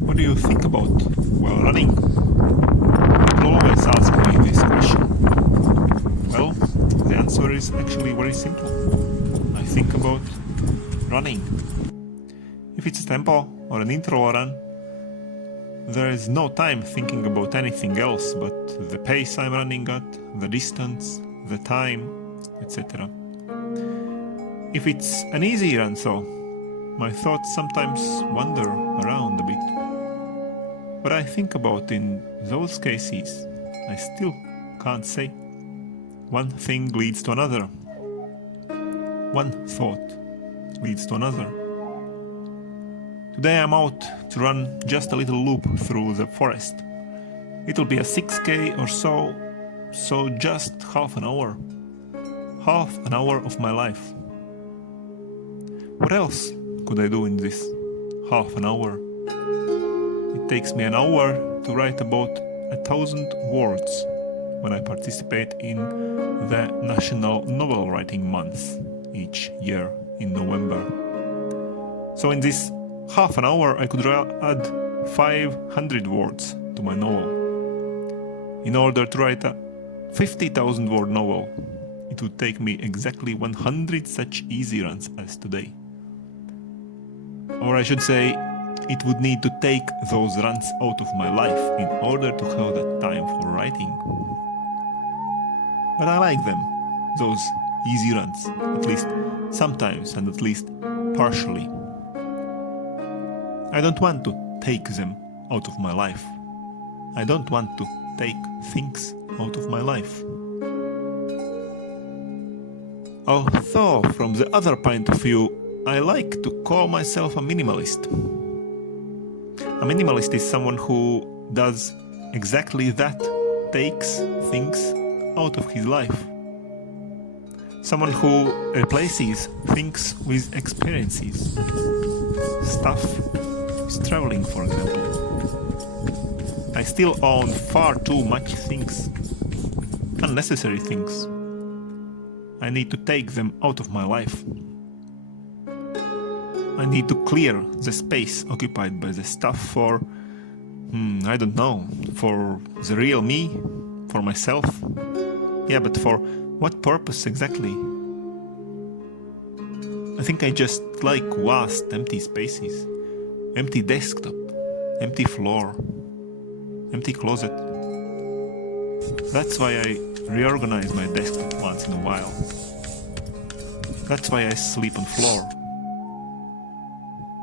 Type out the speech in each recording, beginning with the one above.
What do you think about while running? People always ask me this question. Well, the answer is actually very simple. I think about running. If it's a tempo or an interval run, there is no time thinking about anything else but the pace I'm running at, the distance, the time, etc. If it's an easy run though, my thoughts sometimes wander around a bit. What I think about in those cases, I still can't say. One thing leads to another. One thought leads to another. Today I'm out to run just a little loop through the forest. It'll be a 6K or so just half an hour. Half an hour of my life. What else could I do in this half an hour? It takes me an hour to write about 1,000 words when I participate in the National Novel Writing Month each year in November. So in this half an hour I could add 500 words to my novel. In order to write a 50,000 word novel, it would take me exactly 100 such easy runs as today. Or I should say, it would need to take those runs out of my life in order to have that time for writing. But I like them, those easy runs, at least sometimes and at least partially. I don't want to take them out of my life. I don't want to take things out of my life. Although, from the other point of view, I like to call myself a minimalist. A minimalist is someone who does exactly that, takes things out of his life. Someone who replaces things with experiences. Stuff is traveling, for example. I still own far too much things. Unnecessary things. I need to take them out of my life. I need to clear the space occupied by the stuff for, I don't know, for the real me, for myself. Yeah, but for what purpose exactly? I think I just like vast empty spaces, empty desktop, empty floor, empty closet. That's why I reorganize my desktop once in a while. That's why I sleep on floor.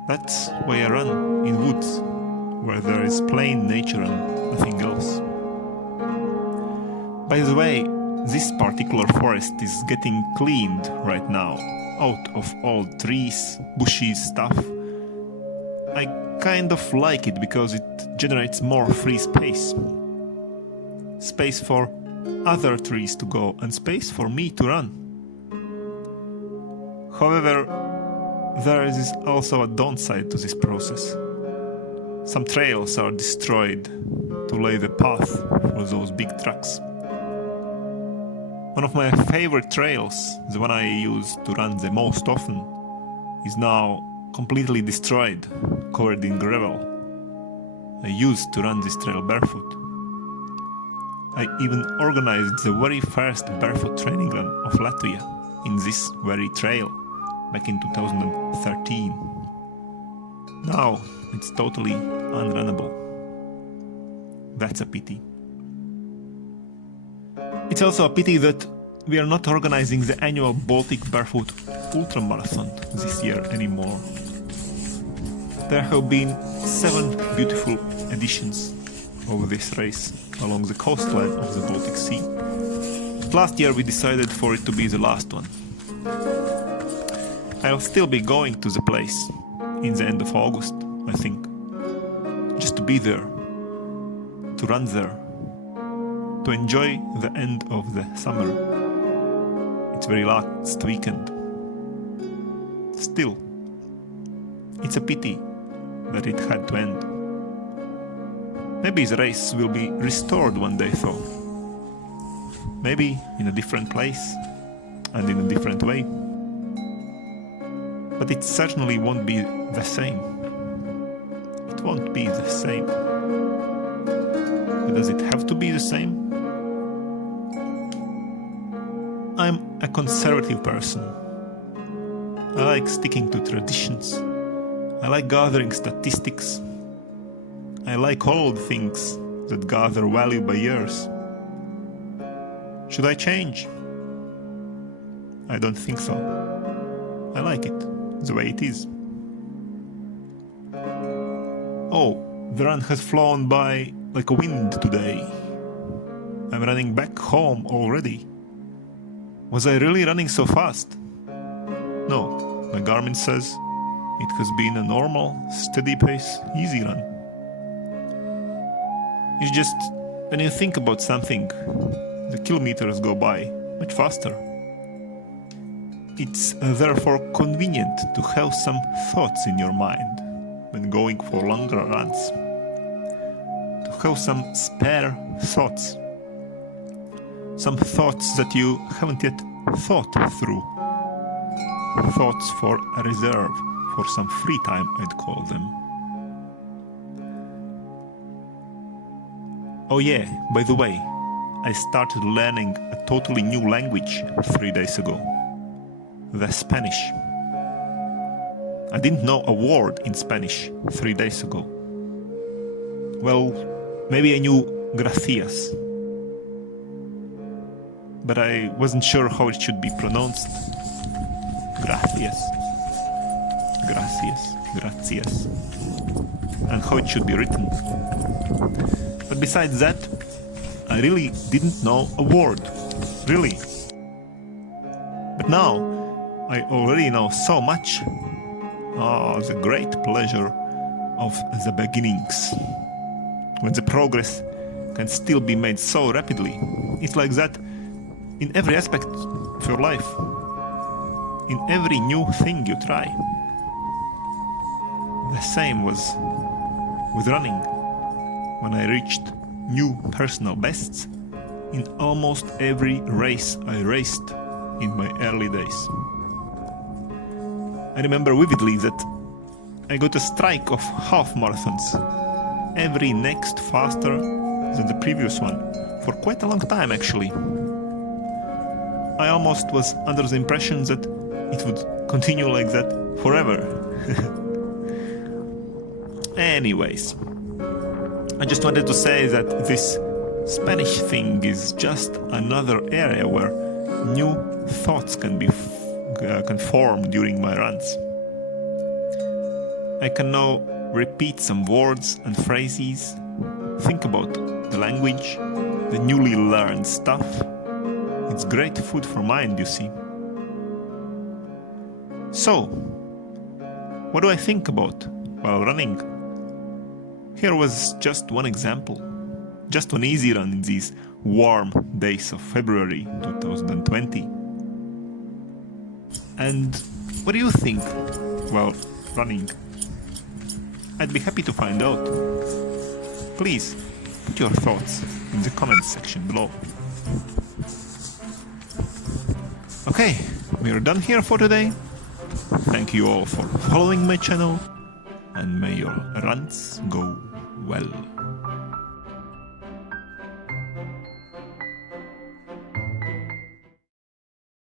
That's why I run in woods, where there is plain nature and nothing else. By the way, this particular forest is getting cleaned right now, out of all trees, bushes, stuff. I kind of like it because it generates more free space. Space for other trees to go and space for me to run. However, there is also a downside to this process. Some trails are destroyed to lay the path for those big trucks. One of my favorite trails, the one I use to run the most often, is now completely destroyed, covered in gravel. I used to run this trail barefoot. I even organized the very first barefoot training run of Latvia in this very trail back in 2013. Now it's totally unrunnable. That's a pity. It's also a pity that we are not organizing the annual Baltic Barefoot Ultramarathon this year anymore. There have been 7 beautiful editions of this race along the coastline of the Baltic Sea. But last year we decided for it to be the last one. I'll still be going to the place in the end of August, I think. Just to be there, to run there, to enjoy the end of the summer. It's very last weekend. Still, it's a pity that it had to end. Maybe the race will be restored one day though. Maybe in a different place and in a different way. But it certainly won't be the same. it won't be the same. But does it have to be the same? I'm a conservative person. I like sticking to traditions. I like gathering statistics. I like all the things that gather value by years. Should I change? I don't think so. I like it the way it is. Oh, the run has flown by like a wind today. I'm running back home already. Was I really running so fast? No, my Garmin says it has been a normal, steady pace, easy run. It's just when you think about something, the kilometers go by much faster. It's therefore convenient to have some thoughts in your mind when going for longer runs. To have some spare thoughts. Some thoughts that you haven't yet thought through. Thoughts for a reserve, for some free time, I'd call them. Oh yeah, by the way, I started learning a totally new language 3 days ago. The Spanish. I didn't know a word in Spanish 3 days ago. Well, maybe I knew gracias, but I wasn't sure how it should be pronounced. Gracias, gracias, gracias, and how it should be written. But besides that, I really didn't know a word, really. But now, I already know so much. Oh, the great pleasure of the beginnings. When the progress can still be made so rapidly. It's like that in every aspect of your life. In every new thing you try. The same was with running. When I reached new personal bests in almost every race I raced in my early days. I remember vividly that I got a streak of half marathons, every next faster than the previous one, for quite a long time actually. I almost was under the impression that it would continue like that forever. Anyways, I just wanted to say that this Spanish thing is just another area where new thoughts can be form during my runs. I can now repeat some words and phrases, think about the language, the newly learned stuff. It's great food for mind, you see. So, what do I think about while running? Here was just one example, just one easy run in these warm days of February 2020. And what do you think while running? I'd be happy to find out. Please put your thoughts in the comments section below. Okay, we're done here for today. Thank you all for following my channel, and may your runs go well.